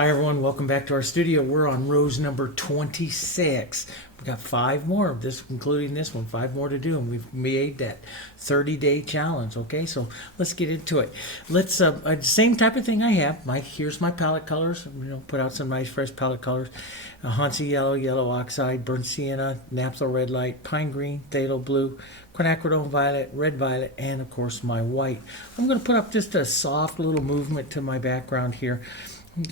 Hi everyone, welcome back to our studio. We're on rose number 26. We've got 5 more of this, including this one, 5 more to do, and we've made that 30-day challenge. Okay, so let's get into it. Let's same type of thing I have. Here's my palette colors. Put out some nice fresh palette colors. Hansa yellow, yellow oxide, burnt sienna, naphtha red light, pine green, phthalo blue, quinacridone violet, red violet, and of course my white. I'm going to put up just a soft little movement to my background here.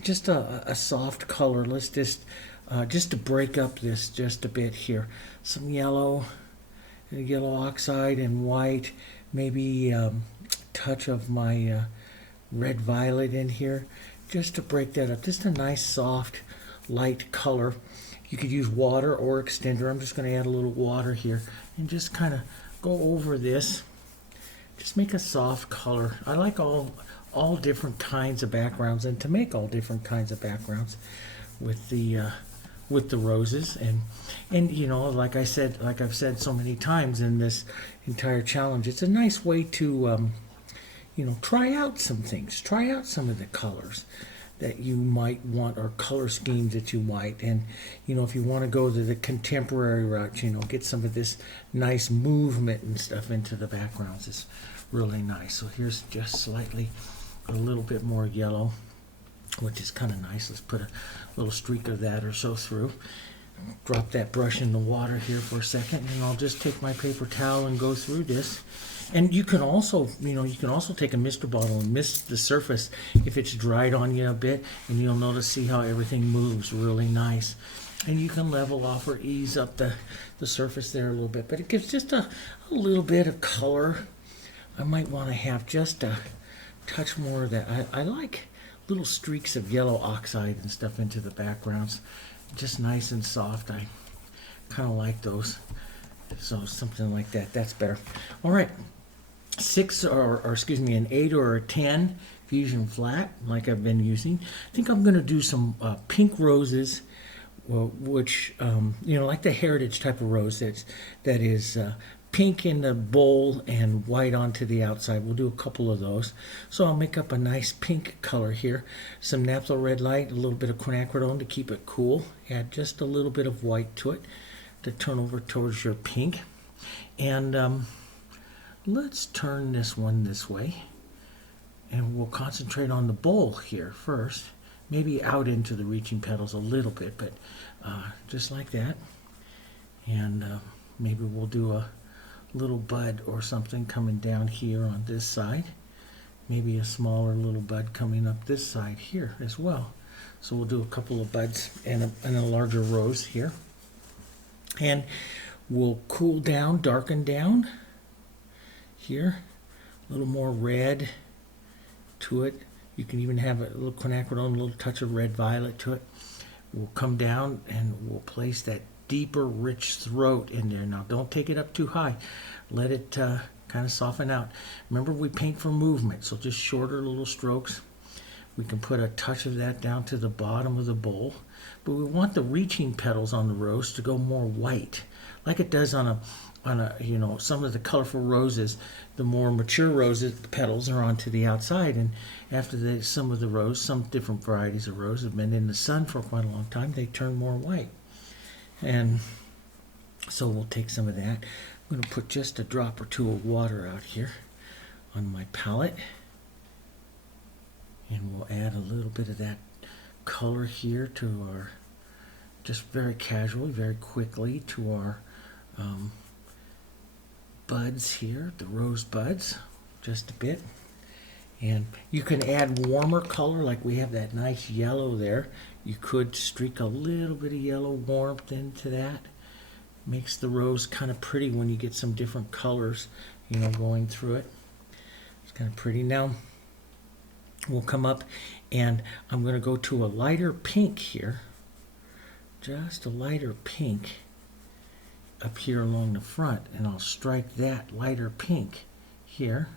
Just a soft color. Let's just to break up this just a bit here. Some yellow oxide and white. Maybe a touch of my red violet in here, just to break that up. Just a nice soft light color. You could use water or extender. I'm just going to add a little water here and just kind of go over this. Just make a soft color. I like all different kinds of backgrounds, and to make all different kinds of backgrounds with the roses, and like I've said so many times in this entire challenge, it's a nice way to try out some things, try out some of the colors that you might want, or color schemes that you might. And if you want to go to the contemporary route, get some of this nice movement and stuff into the backgrounds. It's really nice. So here's just slightly a little bit more yellow, which is kind of nice. Let's put a little streak of that or so through. Drop that brush in the water here for a second, and I'll just take my paper towel and go through this. And you can also, take a mister bottle and mist the surface if it's dried on you a bit, and you'll see how everything moves really nice. And you can level off or ease up the surface there a little bit, but it gives just a little bit of color. I might want to have just a touch more of that. I like little streaks of yellow oxide and stuff into the backgrounds, just nice and soft. I kind of like those, so something like that, that's better. All right, an 8 or a 10 fusion flat, like I've been using. I think I'm going to do some pink roses, which like the heritage type of rose that is pink in the bowl and white onto the outside. We'll do a couple of those. So I'll make up a nice pink color here. Some naphtha red light, a little bit of quinacridone to keep it cool. Add just a little bit of white to it to turn over towards your pink. And let's turn this one this way. And we'll concentrate on the bowl here first. Maybe out into the reaching petals a little bit, but just like that. And maybe we'll do a little bud or something coming down here on this side. Maybe a smaller little bud coming up this side here as well. So we'll do a couple of buds and a larger rose here. And we'll cool down, darken down here. A little more red to it. You can even have a little quinacridone, a little touch of red violet to it. We'll come down and we'll place that deeper, rich throat in there. Now, don't take it up too high. Let it kind of soften out. Remember, we paint for movement, so just shorter little strokes. We can put a touch of that down to the bottom of the bowl, but we want the reaching petals on the rose to go more white, like it does on some of the colorful roses. The more mature roses, the petals are onto the outside, and after some different varieties of rose have been in the sun for quite a long time, they turn more white. And so we'll take some of that. I'm going to put just a drop or two of water out here on my palette. And we'll add a little bit of that color here to our, just very casually, very quickly, to our buds here, the rose buds, just a bit. And you can add warmer color, like we have that nice yellow there. You could streak a little bit of yellow warmth into that. Makes the rose kind of pretty when you get some different colors, going through it. It's kind of pretty. Now, we'll come up and I'm going to go to a lighter pink here. Just a lighter pink up here along the front. And I'll strike that lighter pink here,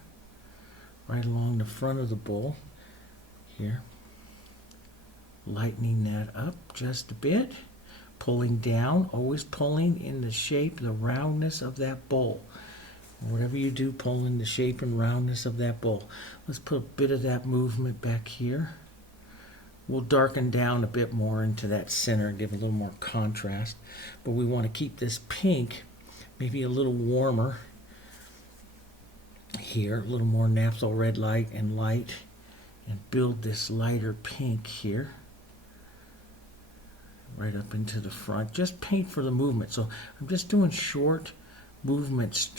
right along the front of the bowl here. Lightening that up just a bit, pulling down, always pulling in the shape, the roundness of that bowl. Whatever you do, pull in the shape and roundness of that bowl. Let's put a bit of that movement back here, We'll darken down a bit more into that center, give a little more contrast. But we want to keep this pink maybe a little warmer here, a little more naphtha red light, and build this lighter pink here right up into the front. Just paint for the movement. So I'm just doing short movement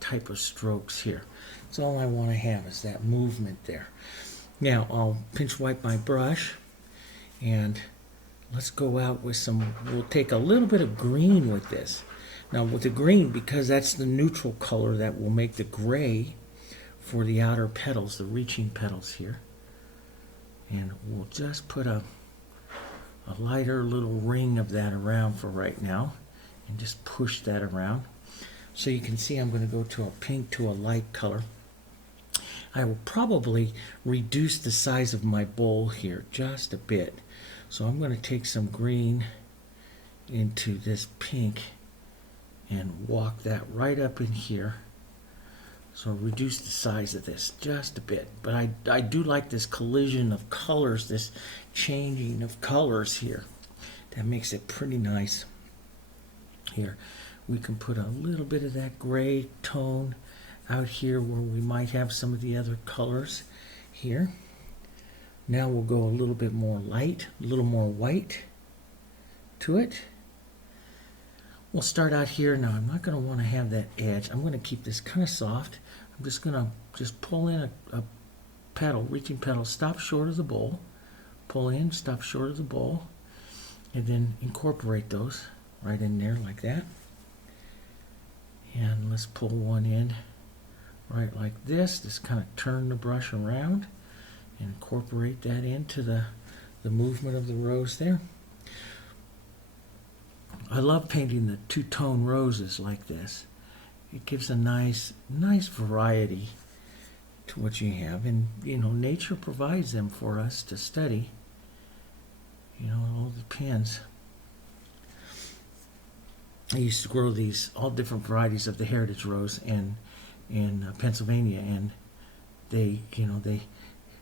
type of strokes here. That's all I want to have, is that movement there. Now I'll pinch wipe my brush, and let's go out with some, we'll take a little bit of green with this. Now with the green, because that's the neutral color that will make the gray for the outer petals, the reaching petals here. And we'll just put a lighter little ring of that around for right now, and just push that around. So you can see I'm going to go to a pink to a light color. I will probably reduce the size of my bowl here just a bit. So I'm going to take some green into this pink and walk that right up in here. So reduce the size of this just a bit. But I do like this collision of colors, this changing of colors here. That makes it pretty nice. Here, we can put a little bit of that gray tone out here where we might have some of the other colors here. Now we'll go a little bit more light, a little more white to it. We'll start out here. Now I'm not going to want to have that edge. I'm going to keep this kind of soft. I'm just going to pull in a petal, reaching petal, stop short of the bowl, pull in, stop short of the bowl, and then incorporate those right in there like that. And let's pull one in right like this. Just kind of turn the brush around and incorporate that into the movement of the rose there. I love painting the two-tone roses like this. It gives a nice variety to what you have, and nature provides them for us to study. It all depends. I used to grow all different varieties of the heritage rose in Pennsylvania, and they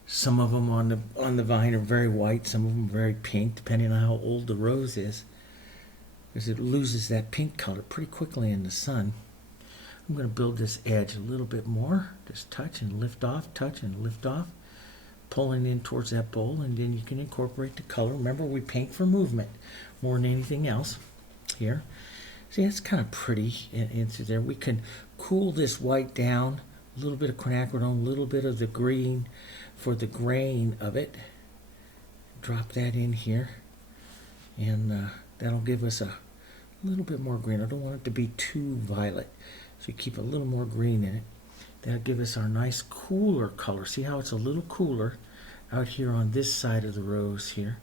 some of them on the vine are very white, some of them very pink, depending on how old the rose is, because it loses that pink color pretty quickly in the sun. I'm going to build this edge a little bit more. Just touch and lift off, touch and lift off, pulling in towards that bowl, and then you can incorporate the color. Remember, we paint for movement more than anything else here. See, it's kind of pretty into there. We can cool this white down, a little bit of quinacridone, a little bit of the green for the grain of it. Drop that in here, and that'll give us a little bit more green. I don't want it to be too violet, so you keep a little more green in it. That'll give us our nice cooler color. See how it's a little cooler out here on this side of the rose here.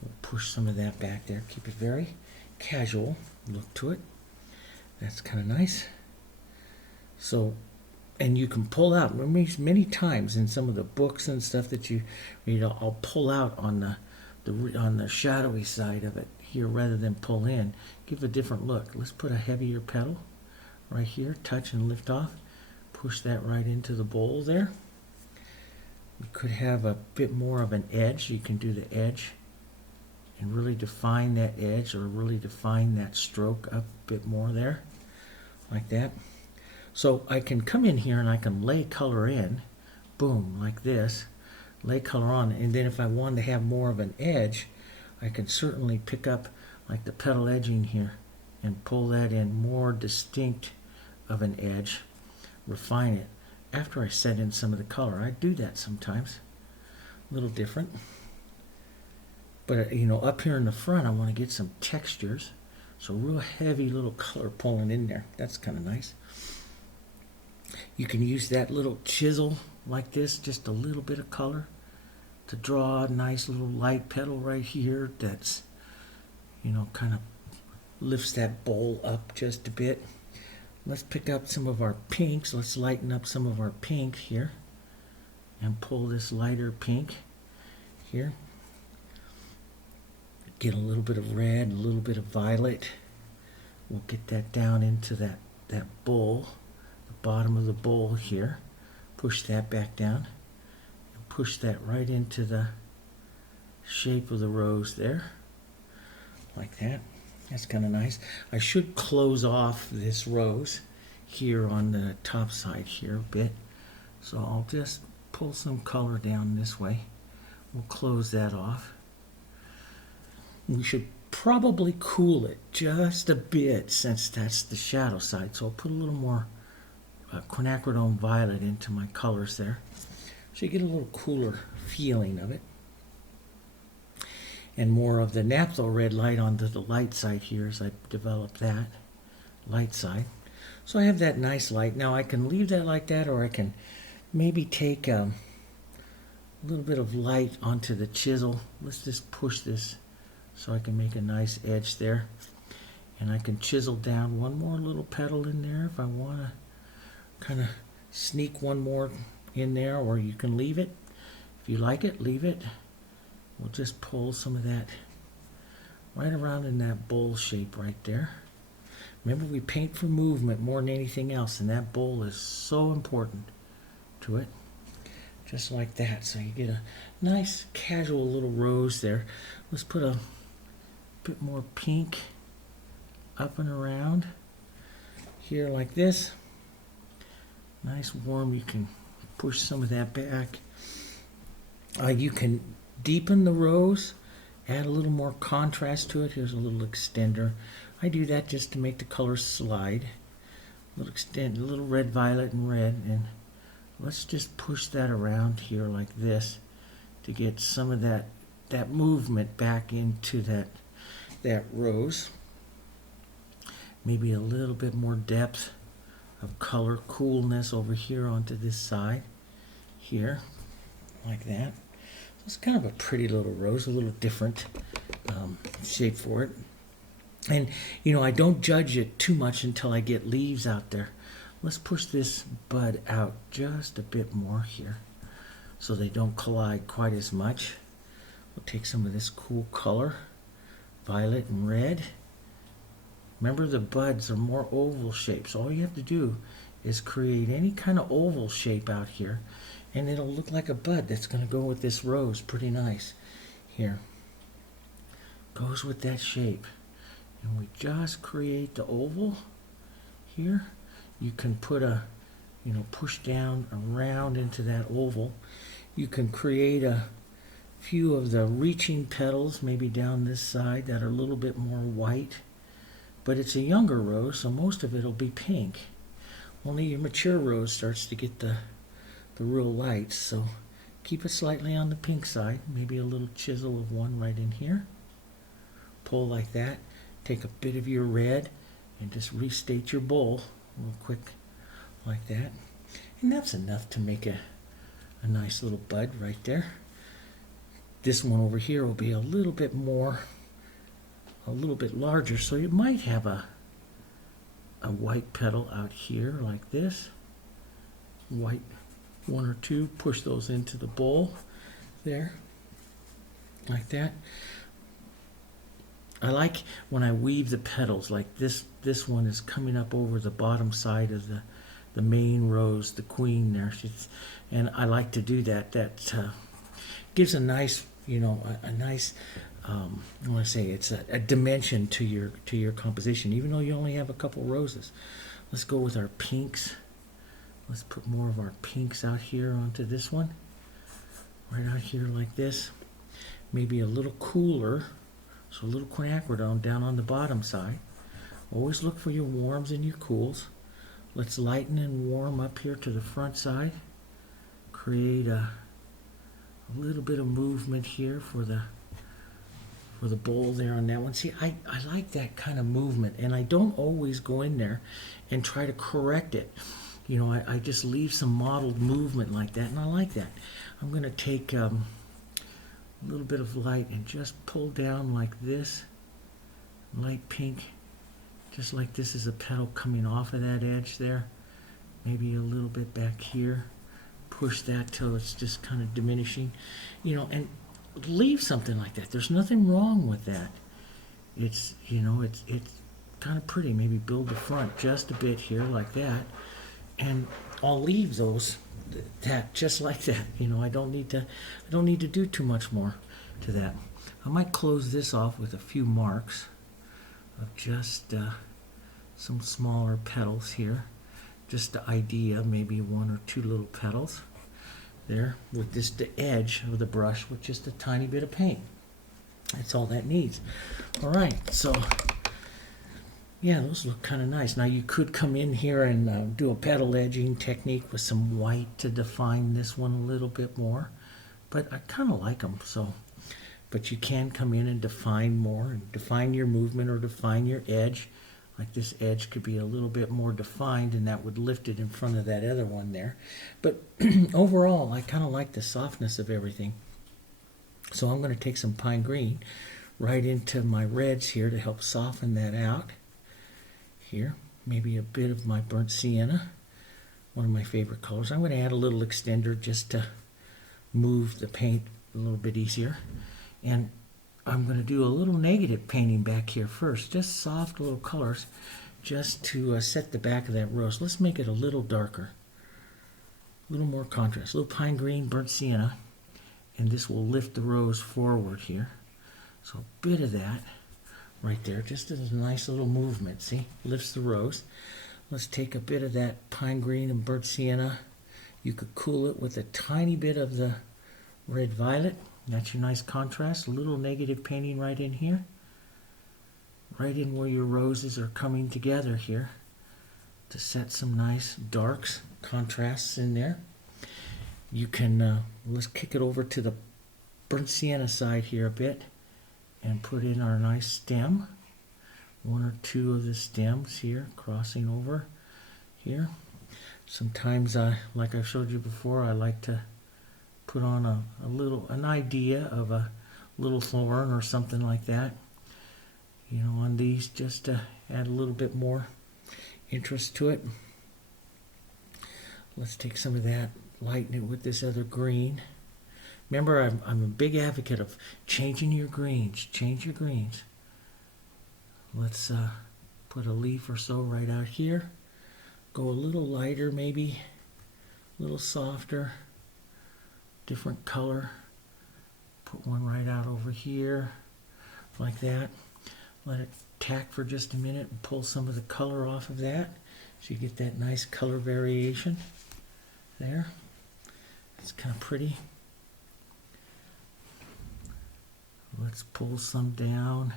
We'll push some of that back there. Keep it very casual look to it. That's kind of nice. So, and you can pull out many times in some of the books and stuff that you read. I'll pull out on the shadowy side of it here rather than pull in. Give a different look. Let's put a heavier petal right here. Touch and lift off. Push that right into the bowl there. You could have a bit more of an edge. You can do the edge and really define that edge, or really define that stroke up a bit more there, like that. So I can come in here and I can lay color in, boom, like this, lay color on, and then if I wanted to have more of an edge, I can certainly pick up like the petal edging here and pull that in more distinct of an edge, refine it after I set in some of the color. I do that sometimes, a little different. But up here in the front, I want to get some textures. So real heavy little color pulling in there. That's kind of nice. You can use that little chisel like this, just a little bit of color, to draw a nice little light petal right here that's, kind of lifts that bowl up just a bit. Let's pick up some of our pinks. Let's lighten up some of our pink here and pull this lighter pink here. Get a little bit of red, a little bit of violet. We'll get that down into that bowl, the bottom of the bowl here. Push that back down and push that right into the shape of the rose there, like that. That's kind of nice. I should close off this rose here on the top side here a bit. So I'll just pull some color down this way. We'll close that off. We should probably cool it just a bit since that's the shadow side. So I'll put a little more quinacridone violet into my colors there. So you get a little cooler feeling of it. And more of the naphtha red light onto the light side here as I develop that light side. So I have that nice light. Now I can leave that like that, or I can maybe take a little bit of light onto the chisel. Let's just push this so I can make a nice edge there. And I can chisel down one more little petal in there if I want to kind of sneak one more in there, or you can leave it. If you like it, leave it. We'll just pull some of that right around in that bowl shape right there. Remember, we paint for movement more than anything else, and that bowl is so important to it. Just like that. So you get a nice casual little rose there. Let's put a bit more pink up and around here like this. Nice warm. You can push some of that back. You can deepen the rose, add a little more contrast to it. Here's a little extender. I do that just to make the colors slide. A little extend, a little red, violet, and red, and let's just push that around here like this to get some of that movement back into that rose. Maybe a little bit more depth of color, coolness over here onto this side here, like that. It's kind of a pretty little rose, a little different shape for it. And, you know, I don't judge it too much until I get leaves out there. Let's push this bud out just a bit more here so they don't collide quite as much. We'll take some of this cool color, violet and red. Remember, the buds are more oval shapes. All you have to do is create any kind of oval shape out here, and it'll look like a bud that's going to go with this rose pretty nice. Here. Goes with that shape. And we just create the oval here. You can put a, you know, push down around into that oval. You can create a few of the reaching petals, maybe down this side, that are a little bit more white. But it's a younger rose, so most of it will be pink. Only your mature rose starts to get the real light, so keep it slightly on the pink side. Maybe a little chisel of one right in here. Pull like that. Take a bit of your red and just restate your bowl real quick like that. And that's enough to make a nice little bud right there. This one over here will be a little bit more, a little bit larger, so you might have a white petal out here like this. White, one or two, push those into the bowl there, like that. I like when I weave the petals, like this one is coming up over the bottom side of the main rose, the queen there. And I like to do that. That gives a nice, you know, a nice, I want to say it's a dimension to your composition, even though you only have a couple roses. Let's go with our pinks. Let's put more of our pinks out here onto this one. Right out here like this. Maybe a little cooler. So a little quinacridone down on the bottom side. Always look for your warms and your cools. Let's lighten and warm up here to the front side. Create a little bit of movement here for the bowl there on that one. See, I like that kind of movement, and I don't always go in there and try to correct it. You know, I just leave some modeled movement like that, and I like that. I'm going to take a little bit of light and just pull down like this, light pink, just like this is a petal coming off of that edge there. Maybe a little bit back here. Push that till it's just kind of diminishing, you know, and leave something like that. There's nothing wrong with that. It's, you know, it's kind of pretty. Maybe build the front just a bit here like that, and I'll leave those that just like that. You know, I don't need to do too much more. to that. I might close this off with a few marks of just some smaller petals here. Just the idea, maybe one or two little petals there with just the edge of the brush with just a tiny bit of paint. That's all that needs. All right, so yeah, those look kind of nice. Now you could come in here and do a petal edging technique with some white to define this one a little bit more, but I kind of like them. So, but you can come in and define more, and define your movement or define your edge. Like this edge could be a little bit more defined, and that would lift it in front of that other one there. But overall, I kind of like the softness of everything. So I'm going to take some pine green right into my reds here to help soften that out. Here, maybe a bit of my burnt sienna, one of my favorite colors. I'm going to add a little extender just to move the paint a little bit easier. And I'm going to do a little negative painting back here first, just soft little colors, just to set the back of that rose. Let's make it a little darker, a little more contrast, a little pine green, burnt sienna, and this will lift the rose forward here. So a bit of that right there, just as a nice little movement, see, lifts the rose. Let's take a bit of that pine green and burnt sienna. You could cool it with a tiny bit of the red violet. That's your nice contrast. A little negative painting right in here, right in where your roses are coming together here, to set some nice darks, contrasts in there. You can, let's kick it over to the burnt sienna side here a bit and put in our nice stem. One or two of the stems here crossing over here. Sometimes, like I showed you before, I like to put on an idea of a little thorn or something like that, you know, on these, just to add a little bit more interest to it. Let's take some of that, lighten it with this other green. Remember, I'm a big advocate of changing your greens. Change your greens. Let's put a leaf or so right out here. Go a little lighter, maybe a little softer, different color. Put one right out over here, like that. Let it tack for just a minute and pull some of the color off of that, so you get that nice color variation there. It's kind of pretty. Let's pull some down.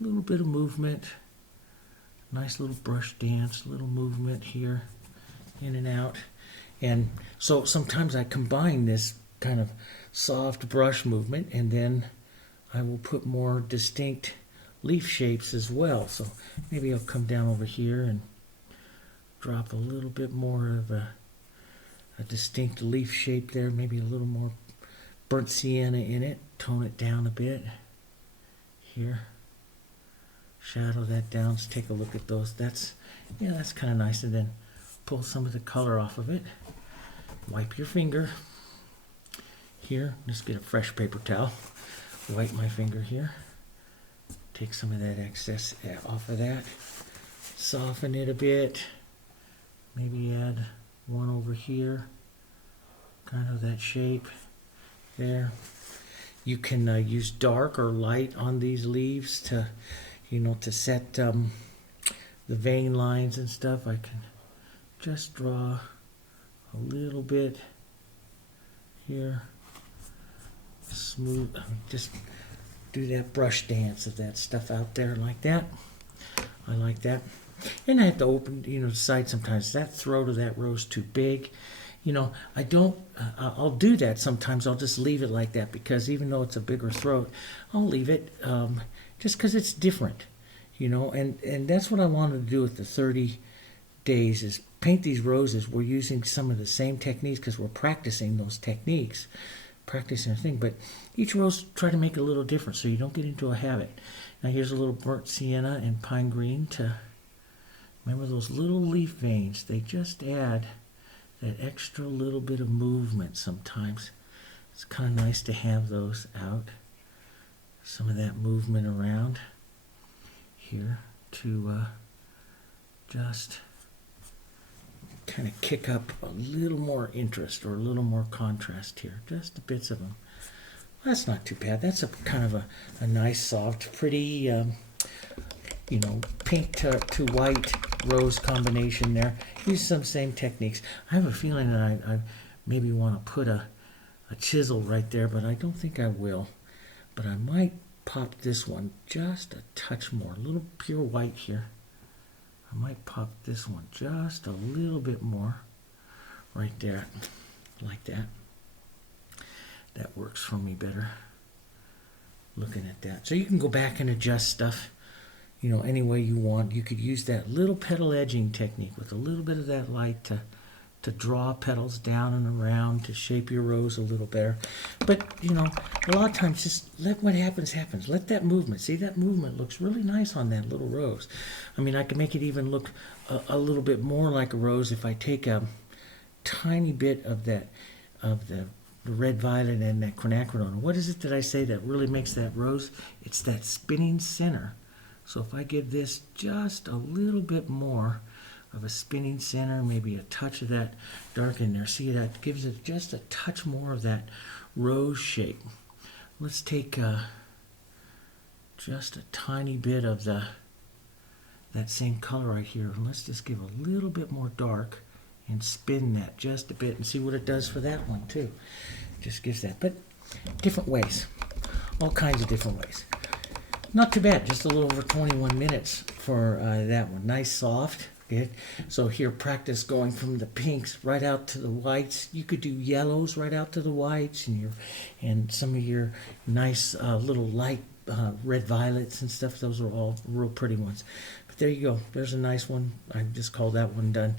A little bit of movement. Nice little brush dance, little movement here, in and out. And so sometimes I combine this kind of soft brush movement, and then I will put more distinct leaf shapes as well. So maybe I'll come down over here and drop a little bit more of a distinct leaf shape there, maybe a little more burnt sienna in it, tone it down a bit here, shadow that down. Let's take a look at those. That's kind of nice. And then pull some of the color off of it. Wipe your finger here, just get a fresh paper towel, wipe my finger here, take some of that excess off of that, soften it a bit, maybe add one over here, kind of that shape there. You can use dark or light on these leaves to, to set the vein lines and stuff. I can just draw a little bit here, smooth, just do that brush dance of that stuff out there like that. I like that. And I have to open, decide sometimes, is that throat of that rose too big? I don't, I'll do that sometimes. I'll just leave it like that, because even though it's a bigger throat, I'll leave it just because it's different, and that's what I wanted to do with the 30 days, is paint these roses. We're using some of the same techniques because we're practicing those techniques, practicing a thing, but each rose try to make it a little different so you don't get into a habit. Now here's a little burnt sienna and pine green to, remember those little leaf veins, they just add that extra little bit of movement sometimes. It's kind of nice to have those out. Some of that movement around here to just kind of kick up a little more interest or a little more contrast here. Just the bits of them. That's not too bad. That's a kind of a nice, soft, pretty, you know, pink to white rose combination there. Use some same techniques. I have a feeling that I maybe want to put a chisel right there, but I don't think I will. But I might pop this one just a touch more. A little pure white here. I might pop this one just a little bit more right there, like that. That works for me better, looking at that. So you can go back and adjust stuff, you know, any way you want. You could use that little petal edging technique with a little bit of that light to draw petals down and around to shape your rose a little better. But, you know, a lot of times just let what happens happens. Let that movement. See, that movement looks really nice on that little rose. I mean, I can make it even look a little bit more like a rose if I take a tiny bit of that, of the red violet and that quinacridone. What is it that I say that really makes that rose? It's that spinning center. So if I give this just a little bit more of a spinning center, maybe a touch of that dark in there. See, that gives it just a touch more of that rose shape. Let's take just a tiny bit of that same color right here, and let's just give a little bit more dark and spin that just a bit and see what it does for that one too. Just gives that, but different ways, all kinds of different ways. Not too bad, just a little over 21 minutes for that one. Nice, soft. Good. So here, practice going from the pinks right out to the whites. You could do yellows right out to the whites, and some of your nice little light red violets and stuff. Those are all real pretty ones. But there you go. There's a nice one. I just call that one done.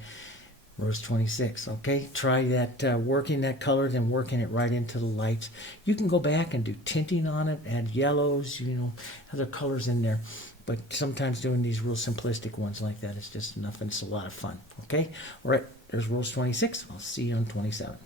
Rose 26. Okay, try that, working that color, then working it right into the lights. You can go back and do tinting on it, add yellows, you know, other colors in there. But sometimes doing these real simplistic ones like that is just enough, and it's a lot of fun. Okay, all right, there's Rose 26. I'll see you on 27.